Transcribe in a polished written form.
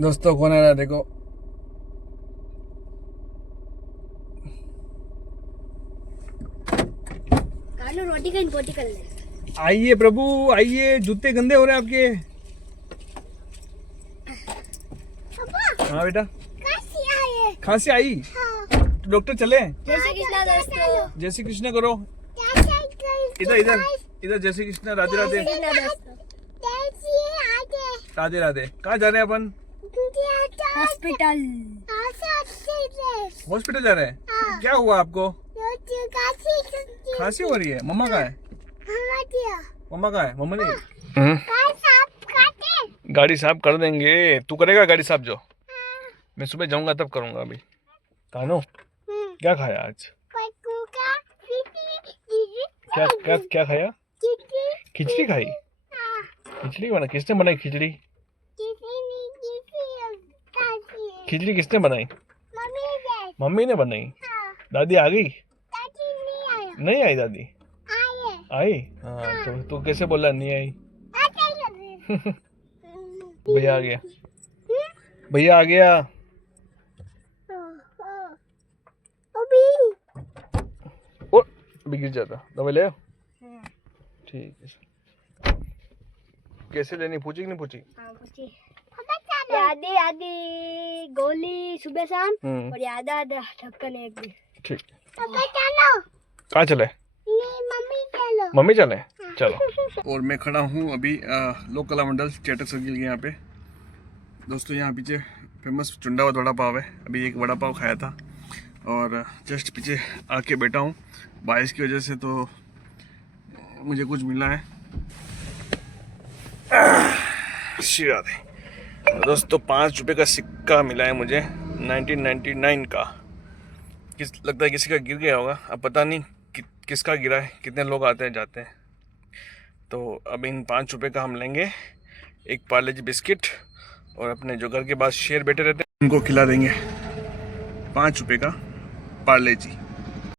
दोस्तों कौन आ रहा है देखो। रोटी का पोटी कर ले। आइए प्रभु आइए, जूते गंदे हो रहे हैं आपके। हाँ बेटा, खांसी आई। हाँ। डॉक्टर चले। जय श्री कृष्णा दोस्तों। जय श्री कृष्ण करो। इधर इधर इधर जय श्री कृष्ण, राधे राधे। राधे राधे। कहाँ जा रहे हैं अपन? हॉस्पिटल। हॉस्पिटल जा रहे हैं। क्या हुआ आपको? खांसी हो रही है। मम्मा कहाँ है? मम्मा कहाँ है? मम्मा नहीं। गाड़ी साफ कर देंगे। तू करेगा गाड़ी साफ? जो मैं सुबह जाऊंगा तब करूंगा। अभी कानो क्या खाया आज? क्या क्या क्या खाया? खिचड़ी खाई। खिचड़ी बना? किसने बनाई खिचड़ी? खिचड़ी किसने बनाई? मम्मी ने बनाई। दादी आ गई? नहीं आई दादी? आई। हाँ तो तू कैसे बोला नहीं आई? भैया आ गया। भैया आ गया। और अभी गिर जाता। दवाई ले आओ। ठीक है। कैसे लेनी? पूछी कि नहीं पूछी? आधी आधी गोली सुबह शाम और आधा आधा ढक्कन एक भी। ठीक। कहाँ चले? मम्मी चले। चलो। और मैं खड़ा हूँ अभी लोक कला मंडल चेटक सर्किल के यहाँ पे। दोस्तों यहाँ पीछे फेमस चुंडा व वड़ा पाव है। अभी एक वड़ा पाव खाया था और जस्ट पीछे आके बैठा हूँ। बारिश की वजह से तो मुझे कुछ मिला है। दोस्तों 5 रुपये का सिक्का मिला है मुझे 1999 का। लगता है किसी का गिर गया होगा। अब पता नहीं किसका गिरा है। कितने लोग आते हैं जाते हैं। तो अब इन 5 रुपये का हम लेंगे एक पार्ले जी बिस्किट और अपने जो घर के पास शेर बैठे रहते हैं उनको खिला देंगे। 5 रुपये का पार्ले जी।